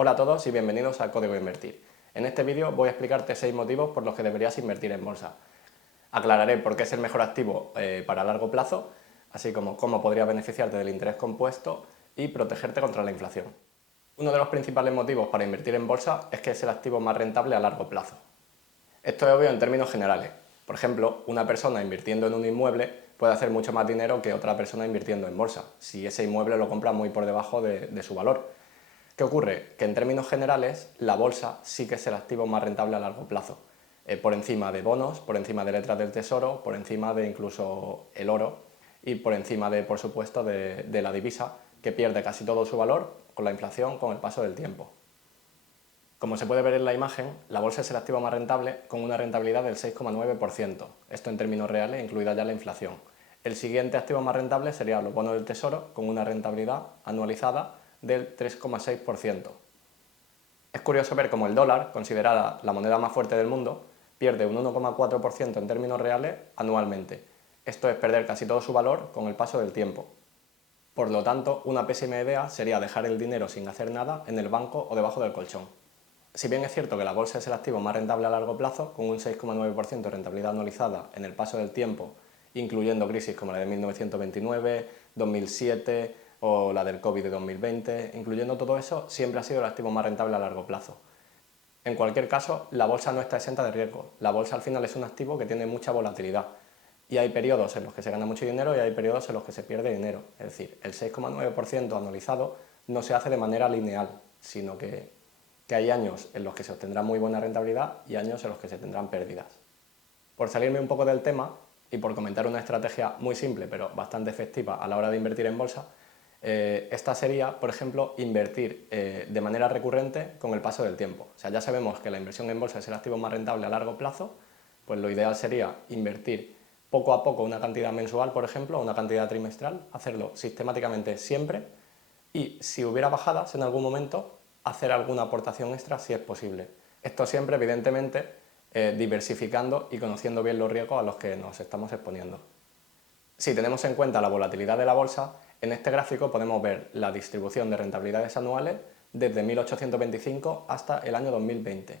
Hola a todos y bienvenidos a Código Invertir. En este vídeo voy a explicarte 6 motivos por los que deberías invertir en bolsa. Aclararé por qué es el mejor activo para largo plazo, así como cómo podría beneficiarte del interés compuesto y protegerte contra la inflación. Uno de los principales motivos para invertir en bolsa es que es el activo más rentable a largo plazo. Esto es obvio en términos generales. Por ejemplo, una persona invirtiendo en un inmueble puede hacer mucho más dinero que otra persona invirtiendo en bolsa, si ese inmueble lo compra muy por debajo de su valor. ¿Qué ocurre? Que en términos generales la bolsa sí que es el activo más rentable a largo plazo, por encima de bonos, por encima de letras del tesoro, por encima de incluso el oro y por encima de, por supuesto, de la divisa, que pierde casi todo su valor con la inflación con el paso del tiempo. Como se puede ver en la imagen, la bolsa es el activo más rentable con una rentabilidad del 6,9%, esto en términos reales, incluida ya la inflación. El siguiente activo más rentable sería los bonos del tesoro, con una rentabilidad anualizada del 3,6%. Es curioso ver cómo el dólar, considerada la moneda más fuerte del mundo, pierde un 1,4% en términos reales anualmente. Esto es perder casi todo su valor con el paso del tiempo. Por lo tanto, una pésima idea sería dejar el dinero sin hacer nada en el banco o debajo del colchón. Si bien es cierto que la bolsa es el activo más rentable a largo plazo, con un 6,9% de rentabilidad anualizada en el paso del tiempo, incluyendo crisis como la de 1929, 2007 o la del COVID de 2020, incluyendo todo eso, siempre ha sido el activo más rentable a largo plazo. En cualquier caso, la bolsa no está exenta de riesgo. La bolsa al final es un activo que tiene mucha volatilidad. Y hay periodos en los que se gana mucho dinero y hay periodos en los que se pierde dinero. Es decir, el 6,9% anualizado no se hace de manera lineal, sino que hay años en los que se obtendrá muy buena rentabilidad y años en los que se tendrán pérdidas. Por salirme un poco del tema y por comentar una estrategia muy simple pero bastante efectiva a la hora de invertir en bolsa, esta sería, por ejemplo, invertir de manera recurrente con el paso del tiempo. O sea, ya sabemos que la inversión en bolsa es el activo más rentable a largo plazo, pues lo ideal sería invertir poco a poco una cantidad mensual, por ejemplo, o una cantidad trimestral, hacerlo sistemáticamente siempre y si hubiera bajadas en algún momento, hacer alguna aportación extra si es posible. Esto siempre, evidentemente, diversificando y conociendo bien los riesgos a los que nos estamos exponiendo. Si tenemos en cuenta la volatilidad de la bolsa, en este gráfico podemos ver la distribución de rentabilidades anuales desde 1825 hasta el año 2020.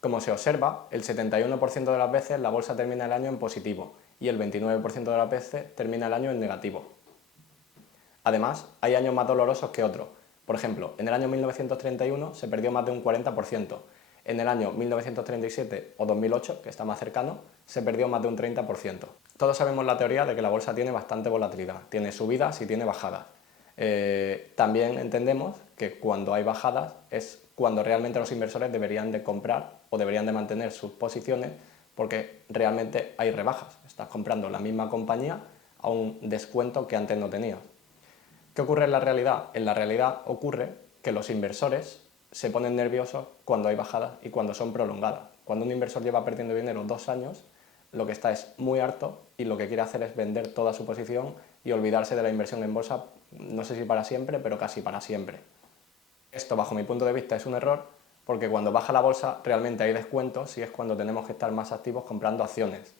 Como se observa, el 71% de las veces la bolsa termina el año en positivo y el 29% de las veces termina el año en negativo. Además, hay años más dolorosos que otros. Por ejemplo, en el año 1931 se perdió más de un 40%, en el año 1937 o 2008, que está más cercano, se perdió más de un 30%. Todos sabemos la teoría de que la bolsa tiene bastante volatilidad, tiene subidas y tiene bajadas. También entendemos que cuando hay bajadas es cuando realmente los inversores deberían de comprar o deberían de mantener sus posiciones porque realmente hay rebajas. Estás comprando la misma compañía a un descuento que antes no tenías. ¿Qué ocurre en la realidad? En la realidad ocurre que los inversores se ponen nerviosos cuando hay bajadas y cuando son prolongadas. Cuando un inversor lleva perdiendo dinero 2 años, lo que está es muy harto y lo que quiere hacer es vender toda su posición y olvidarse de la inversión en bolsa, no sé si para siempre, pero casi para siempre. Esto, bajo mi punto de vista, es un error porque cuando baja la bolsa realmente hay descuentos y es cuando tenemos que estar más activos comprando acciones.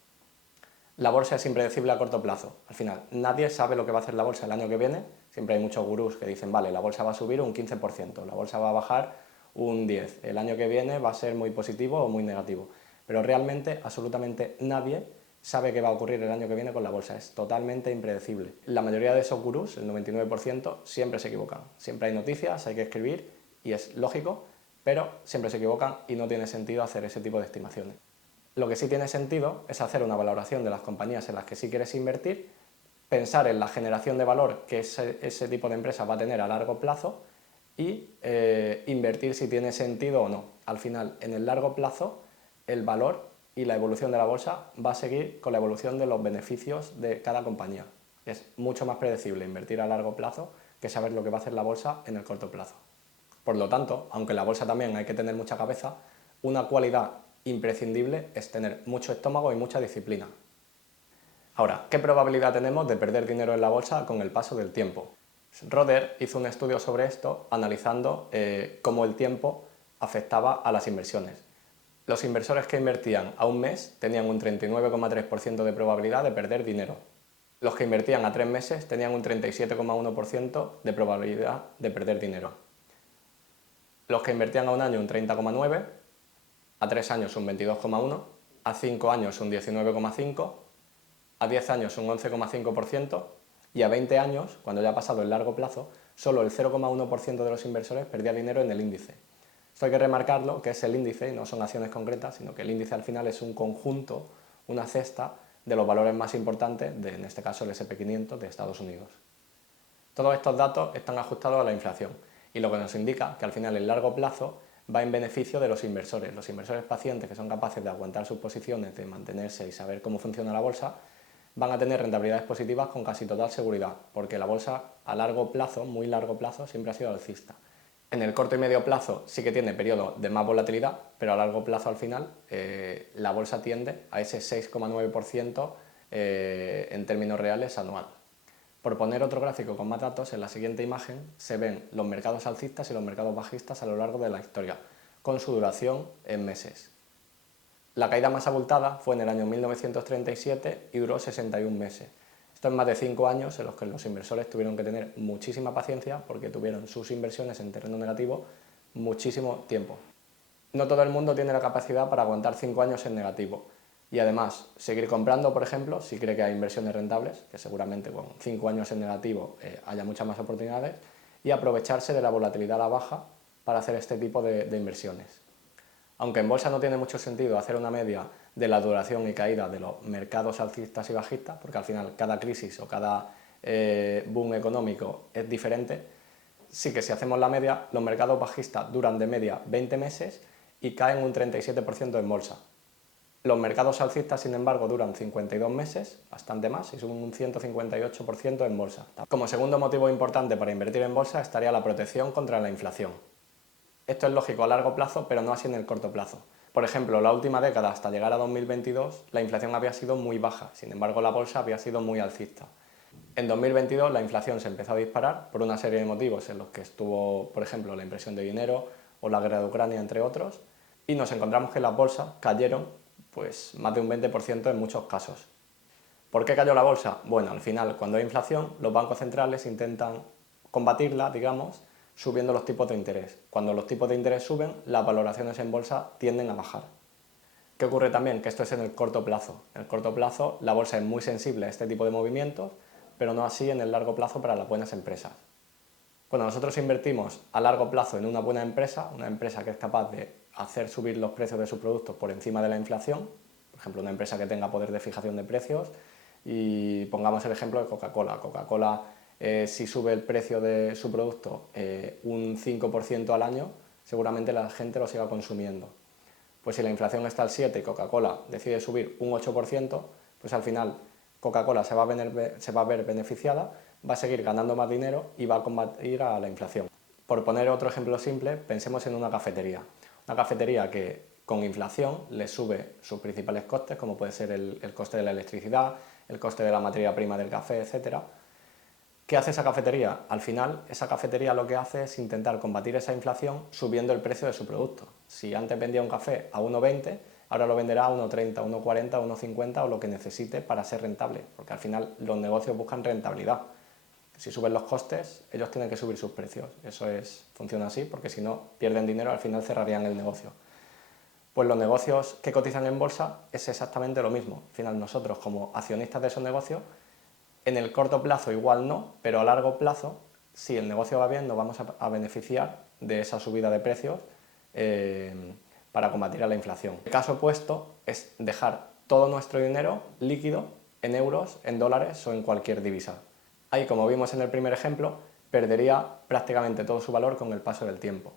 La bolsa es impredecible a corto plazo. Al final, nadie sabe lo que va a hacer la bolsa el año que viene. Siempre hay muchos gurús que dicen, vale, la bolsa va a subir un 15%, la bolsa va a bajar un 10%, el año que viene va a ser muy positivo o muy negativo. Pero realmente, absolutamente nadie sabe qué va a ocurrir el año que viene con la bolsa. Es totalmente impredecible. La mayoría de esos gurús, el 99%, siempre se equivocan. Siempre hay noticias, hay que escribir y es lógico, pero siempre se equivocan y no tiene sentido hacer ese tipo de estimaciones. Lo que sí tiene sentido es hacer una valoración de las compañías en las que sí quieres invertir, pensar en la generación de valor que ese tipo de empresa va a tener a largo plazo y invertir si tiene sentido o no. Al final, en el largo plazo, el valor y la evolución de la bolsa va a seguir con la evolución de los beneficios de cada compañía. Es mucho más predecible invertir a largo plazo que saber lo que va a hacer la bolsa en el corto plazo. Por lo tanto, aunque en la bolsa también hay que tener mucha cabeza, una cualidad imprescindible es tener mucho estómago y mucha disciplina. Ahora, ¿qué probabilidad tenemos de perder dinero en la bolsa con el paso del tiempo? Roder hizo un estudio sobre esto analizando cómo el tiempo afectaba a las inversiones. Los inversores que invertían a un mes tenían un 39,3% de probabilidad de perder dinero. Los que invertían a 3 meses tenían un 37,1% de probabilidad de perder dinero. Los que invertían a un año un 30,9, a 3 años un 22,1, a 5 años un 19,5, a 10 años un 11,5% y a 20 años, cuando ya ha pasado el largo plazo, solo el 0,1% de los inversores perdía dinero en el índice. Esto hay que remarcarlo, que es el índice y no son acciones concretas, sino que el índice al final es un conjunto, una cesta de los valores más importantes, en este caso el S&P 500 de Estados Unidos. Todos estos datos están ajustados a la inflación y lo que nos indica que al final el largo plazo va en beneficio de los inversores pacientes que son capaces de aguantar sus posiciones, de mantenerse y saber cómo funciona la bolsa, van a tener rentabilidades positivas con casi total seguridad, porque la bolsa a largo plazo, muy largo plazo, siempre ha sido alcista. En el corto y medio plazo sí que tiene periodos de más volatilidad, pero a largo plazo al final la bolsa tiende a ese 6,9% en términos reales anual. Por poner otro gráfico con más datos, en la siguiente imagen se ven los mercados alcistas y los mercados bajistas a lo largo de la historia, con su duración en meses. La caída más abultada fue en el año 1937 y duró 61 meses. Esto es más de 5 años en los que los inversores tuvieron que tener muchísima paciencia porque tuvieron sus inversiones en terreno negativo muchísimo tiempo. No todo el mundo tiene la capacidad para aguantar 5 años en negativo y además seguir comprando, por ejemplo, si cree que hay inversiones rentables, que seguramente con 5 años en negativo haya muchas más oportunidades, y aprovecharse de la volatilidad a la baja para hacer este tipo de inversiones. Aunque en bolsa no tiene mucho sentido hacer una media de la duración y caída de los mercados alcistas y bajistas, porque al final cada crisis o cada boom económico es diferente, sí que si hacemos la media, los mercados bajistas duran de media 20 meses y caen un 37% en bolsa. Los mercados alcistas, sin embargo, duran 52 meses, bastante más, y suben un 158% en bolsa. Como segundo motivo importante para invertir en bolsa estaría la protección contra la inflación. Esto es lógico a largo plazo, pero no así en el corto plazo. Por ejemplo, la última década hasta llegar a 2022, la inflación había sido muy baja, sin embargo la bolsa había sido muy alcista. En 2022 la inflación se empezó a disparar por una serie de motivos en los que estuvo, por ejemplo, la impresión de dinero o la guerra de Ucrania, entre otros, y nos encontramos que las bolsas cayeron pues, más de un 20% en muchos casos. ¿Por qué cayó la bolsa? Bueno, al final, cuando hay inflación, los bancos centrales intentan combatirla, digamos, subiendo los tipos de interés. Cuando los tipos de interés suben, las valoraciones en bolsa tienden a bajar. ¿Qué ocurre también? Que esto es en el corto plazo. En el corto plazo la bolsa es muy sensible a este tipo de movimientos, pero no así en el largo plazo para las buenas empresas. Cuando nosotros invertimos a largo plazo en una buena empresa, una empresa que es capaz de hacer subir los precios de sus productos por encima de la inflación, por ejemplo, una empresa que tenga poder de fijación de precios, y pongamos el ejemplo de Coca-Cola. Coca-Cola, si sube el precio de su producto un 5% al año, seguramente la gente lo siga consumiendo. Pues si la inflación está al 7% y Coca-Cola decide subir un 8%, pues al final Coca-Cola se va a ver beneficiada, va a seguir ganando más dinero y va a combatir a la inflación. Por poner otro ejemplo simple, pensemos en una cafetería. Una cafetería que con inflación le sube sus principales costes, como puede ser el coste de la electricidad, el coste de la materia prima del café, etc. ¿Qué hace esa cafetería? Al final, esa cafetería lo que hace es intentar combatir esa inflación subiendo el precio de su producto. Si antes vendía un café a 1,20, ahora lo venderá a 1,30, 1,40, 1,50 o lo que necesite para ser rentable, porque al final los negocios buscan rentabilidad. Si suben los costes, ellos tienen que subir sus precios. Funciona así, porque si no pierden dinero, al final cerrarían el negocio. Pues los negocios que cotizan en bolsa es exactamente lo mismo. Al final nosotros, como accionistas de esos negocios, en el corto plazo igual no, pero a largo plazo, si el negocio va bien, nos vamos a beneficiar de esa subida de precios para combatir a la inflación. El caso opuesto es dejar todo nuestro dinero líquido en euros, en dólares o en cualquier divisa. Ahí, como vimos en el primer ejemplo, perdería prácticamente todo su valor con el paso del tiempo.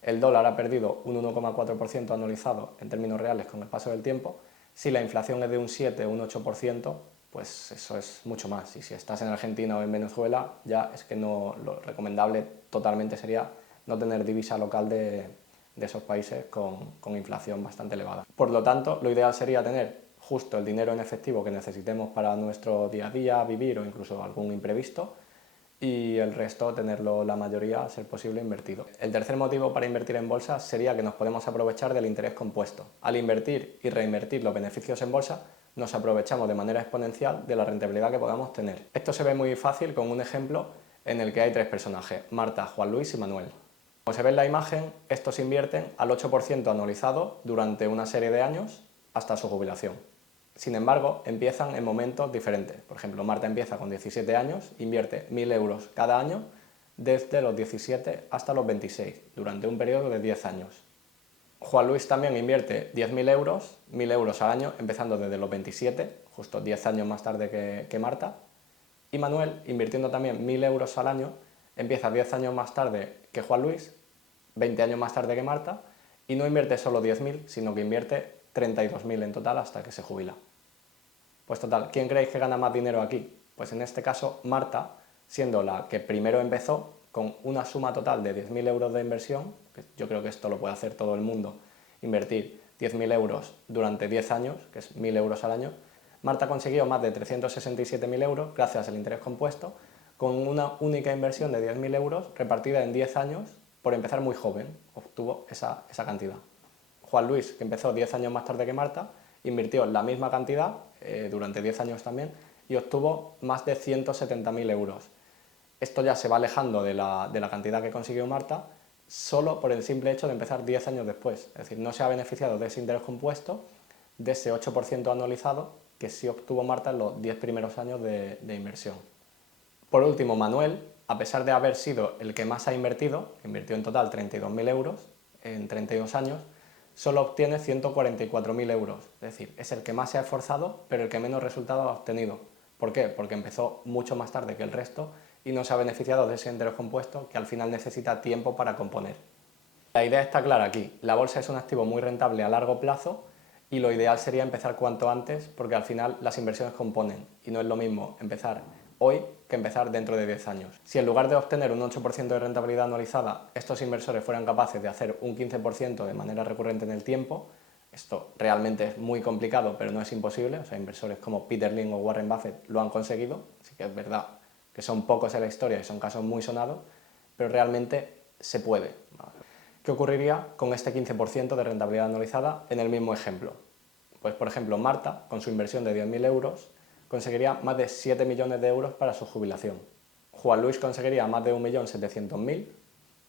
El dólar ha perdido un 1,4% anualizado en términos reales con el paso del tiempo. Si la inflación es de un 7 o un 8%, pues eso es mucho más. Y si estás en Argentina o en Venezuela, ya es que no, lo recomendable totalmente sería no tener divisa local de esos países con inflación bastante elevada. Por lo tanto, lo ideal sería tener justo el dinero en efectivo que necesitemos para nuestro día a día, vivir o incluso algún imprevisto, y el resto tenerlo, la mayoría, a ser posible, invertido. El tercer motivo para invertir en bolsa sería que nos podemos aprovechar del interés compuesto. Al invertir y reinvertir los beneficios en bolsa, nos aprovechamos de manera exponencial de la rentabilidad que podamos tener. Esto se ve muy fácil con un ejemplo en el que hay tres personajes: Marta, Juan Luis y Manuel. Como se ve en la imagen, estos invierten al 8% anualizado durante una serie de años hasta su jubilación. Sin embargo, empiezan en momentos diferentes. Por ejemplo, Marta empieza con 17 años, invierte 1.000 euros cada año desde los 17 hasta los 26, durante un periodo de 10 años. Juan Luis también invierte 10.000 euros, 1.000 euros al año, empezando desde los 27, justo 10 años más tarde que Marta. Y Manuel, invirtiendo también 1.000 euros al año, empieza 10 años más tarde que Juan Luis, 20 años más tarde que Marta, y no invierte solo 10.000, sino que invierte 32.000 en total hasta que se jubila. Pues total, ¿quién creéis que gana más dinero aquí? Pues en este caso Marta, siendo la que primero empezó con una suma total de 10.000 euros de inversión, que yo creo que esto lo puede hacer todo el mundo, invertir 10.000 euros durante 10 años, que es 1.000 euros al año, Marta consiguió más de 367.000 euros gracias al interés compuesto, con una única inversión de 10.000 euros repartida en 10 años. Por empezar muy joven, obtuvo esa cantidad. Juan Luis, que empezó 10 años más tarde que Marta, invirtió la misma cantidad durante 10 años también y obtuvo más de 170.000 euros. Esto ya se va alejando de la cantidad que consiguió Marta solo por el simple hecho de empezar 10 años después. Es decir, no se ha beneficiado de ese interés compuesto, de ese 8% anualizado que sí obtuvo Marta en los 10 primeros años de inversión. Por último, Manuel, a pesar de haber sido el que más ha invertido, invirtió en total 32.000 euros en 32 años, solo obtiene 144.000 euros. Es decir, es el que más se ha esforzado, pero el que menos resultados ha obtenido. ¿Por qué? Porque empezó mucho más tarde que el resto y no se ha beneficiado de ese interés compuesto que al final necesita tiempo para componer. La idea está clara aquí. La bolsa es un activo muy rentable a largo plazo y lo ideal sería empezar cuanto antes porque al final las inversiones componen y no es lo mismo empezar hoy que empezar dentro de 10 años. Si en lugar de obtener un 8% de rentabilidad anualizada, estos inversores fueran capaces de hacer un 15% de manera recurrente en el tiempo, esto realmente es muy complicado, pero no es imposible. O sea, inversores como Peter Lynch o Warren Buffett lo han conseguido, así que es verdad que son pocos en la historia y son casos muy sonados, pero realmente se puede. ¿Qué ocurriría con este 15% de rentabilidad anualizada en el mismo ejemplo? Pues, por ejemplo, Marta, con su inversión de 10.000 euros, conseguiría más de 7 millones de euros para su jubilación. Juan Luis conseguiría más de 1.700.000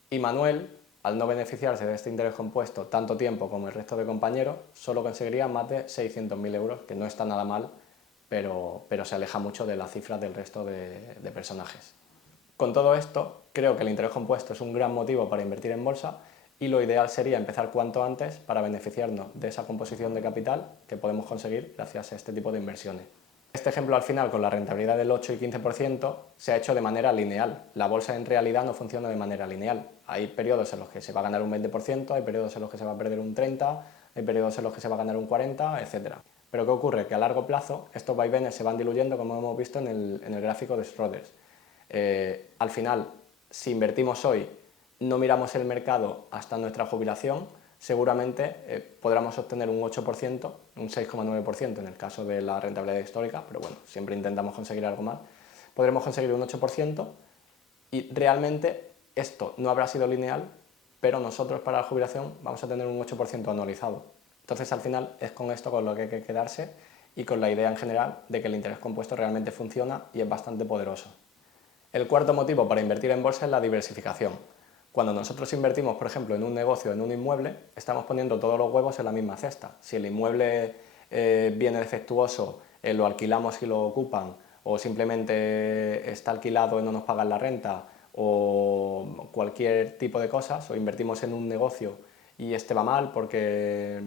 y Manuel, al no beneficiarse de este interés compuesto tanto tiempo como el resto de compañeros, solo conseguiría más de 600.000 euros, que no está nada mal, pero se aleja mucho de la cifra del resto de personajes. Con todo esto, creo que el interés compuesto es un gran motivo para invertir en bolsa y lo ideal sería empezar cuanto antes para beneficiarnos de esa composición de capital que podemos conseguir gracias a este tipo de inversiones. Este ejemplo al final con la rentabilidad del 8 y 15% se ha hecho de manera lineal. La bolsa en realidad no funciona de manera lineal. Hay periodos en los que se va a ganar un 20%, hay periodos en los que se va a perder un 30%, hay periodos en los que se va a ganar un 40%, etc. Pero ¿qué ocurre? Que a largo plazo estos vaivenes se van diluyendo, como hemos visto en el gráfico de Schroders. Al final, si invertimos hoy, no miramos el mercado hasta nuestra jubilación, seguramente podremos obtener un 8%, un 6,9% en el caso de la rentabilidad histórica, pero bueno, siempre intentamos conseguir algo más. Podremos conseguir un 8% y realmente esto no habrá sido lineal, pero nosotros para la jubilación vamos a tener un 8% anualizado. Entonces, al final, es con esto con lo que hay que quedarse y con la idea en general de que el interés compuesto realmente funciona y es bastante poderoso. El cuarto motivo para invertir en bolsa es la diversificación. Cuando nosotros invertimos, por ejemplo, en un negocio, en un inmueble, estamos poniendo todos los huevos en la misma cesta. Si el inmueble viene defectuoso, lo alquilamos y lo ocupan, o simplemente está alquilado y no nos pagan la renta, o cualquier tipo de cosas, o invertimos en un negocio y este va mal porque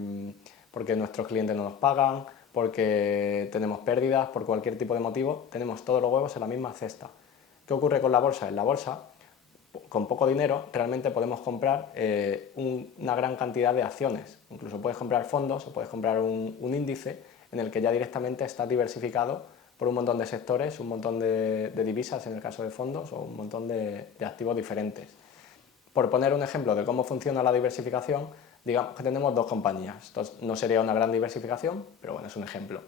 nuestros clientes no nos pagan, porque tenemos pérdidas, por cualquier tipo de motivo, tenemos todos los huevos en la misma cesta. ¿Qué ocurre con la bolsa? En la bolsa, con poco dinero, realmente podemos comprar una gran cantidad de acciones. Incluso puedes comprar fondos o puedes comprar un índice en el que ya directamente está diversificado por un montón de sectores, un montón de divisas en el caso de fondos o un montón de activos diferentes. Por poner un ejemplo de cómo funciona la diversificación, digamos que tenemos dos compañías. Esto no sería una gran diversificación, pero bueno, es un ejemplo.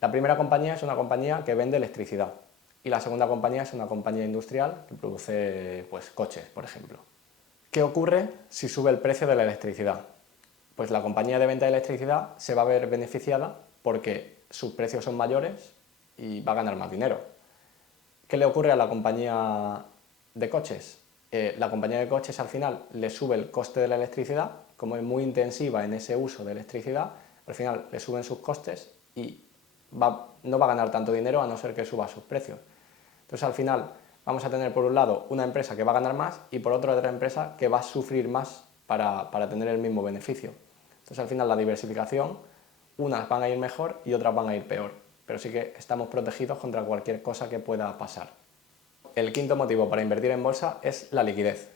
La primera compañía es una compañía que vende electricidad y la segunda compañía es una compañía industrial que produce coches, por ejemplo. ¿Qué ocurre si sube el precio de la electricidad? Pues la compañía de venta de electricidad se va a ver beneficiada porque sus precios son mayores y va a ganar más dinero. ¿Qué le ocurre a la compañía de coches? la compañía de coches al final le sube el coste de la electricidad, como es muy intensiva en ese uso de electricidad, al final le suben sus costes y no va a ganar tanto dinero a no ser que suba sus precios. Entonces al final vamos a tener por un lado una empresa que va a ganar más y por otro otra empresa que va a sufrir más para tener el mismo beneficio. Entonces al final la diversificación, unas van a ir mejor y otras van a ir peor, pero sí que estamos protegidos contra cualquier cosa que pueda pasar. El quinto motivo para invertir en bolsa es la liquidez.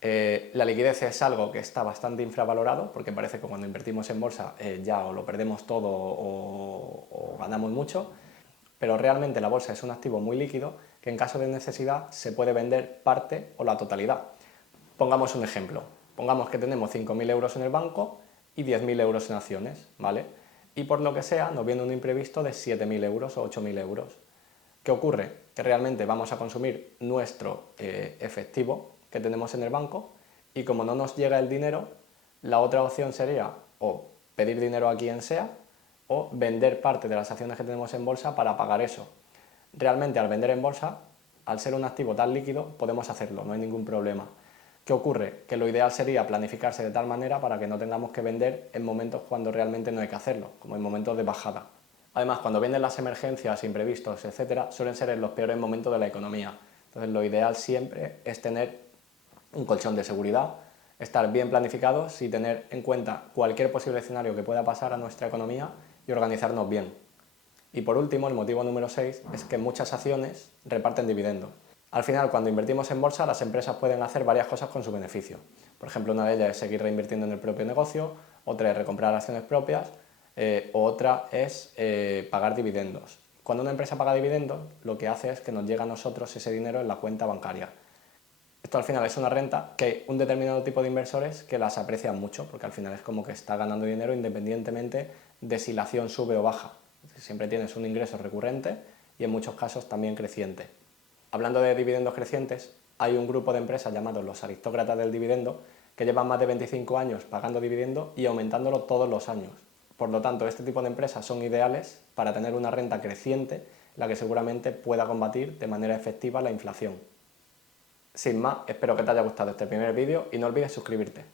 La liquidez es algo que está bastante infravalorado porque parece que cuando invertimos en bolsa ya o lo perdemos todo o ganamos mucho, pero realmente la bolsa es un activo muy líquido que en caso de necesidad se puede vender parte o la totalidad. Pongamos un ejemplo, pongamos que tenemos 5.000 euros en el banco y 10.000 euros en acciones, ¿vale? Y por lo que sea nos viene un imprevisto de 7.000 euros o 8.000 euros. ¿Qué ocurre? Que realmente vamos a consumir nuestro efectivo que tenemos en el banco y como no nos llega el dinero, la otra opción sería o pedir dinero a quien sea o vender parte de las acciones que tenemos en bolsa para pagar eso. Realmente al vender en bolsa, al ser un activo tan líquido, podemos hacerlo, no hay ningún problema. ¿Qué ocurre? Que lo ideal sería planificarse de tal manera para que no tengamos que vender en momentos cuando realmente no hay que hacerlo, como en momentos de bajada. Además, cuando vienen las emergencias, imprevistos, etcétera, suelen ser en los peores momentos de la economía. Entonces, lo ideal siempre es tener un colchón de seguridad, estar bien planificados y tener en cuenta cualquier posible escenario que pueda pasar a nuestra economía y organizarnos bien. Y por último, el motivo número 6 es que muchas acciones reparten dividendos. Al final, cuando invertimos en bolsa, las empresas pueden hacer varias cosas con su beneficio. Por ejemplo, una de ellas es seguir reinvirtiendo en el propio negocio, otra es recomprar acciones propias, o otra es pagar dividendos. Cuando una empresa paga dividendos, lo que hace es que nos llega a nosotros ese dinero en la cuenta bancaria. Esto al final es una renta que hay un determinado tipo de inversores que las aprecian mucho, porque al final es como que está ganando dinero independientemente de si la acción sube o baja. Siempre tienes un ingreso recurrente y en muchos casos también creciente. Hablando de dividendos crecientes, hay un grupo de empresas llamados los aristócratas del dividendo que llevan más de 25 años pagando dividendo y aumentándolo todos los años. Por lo tanto, este tipo de empresas son ideales para tener una renta creciente, la que seguramente pueda combatir de manera efectiva la inflación. Sin más, espero que te haya gustado este primer vídeo y no olvides suscribirte.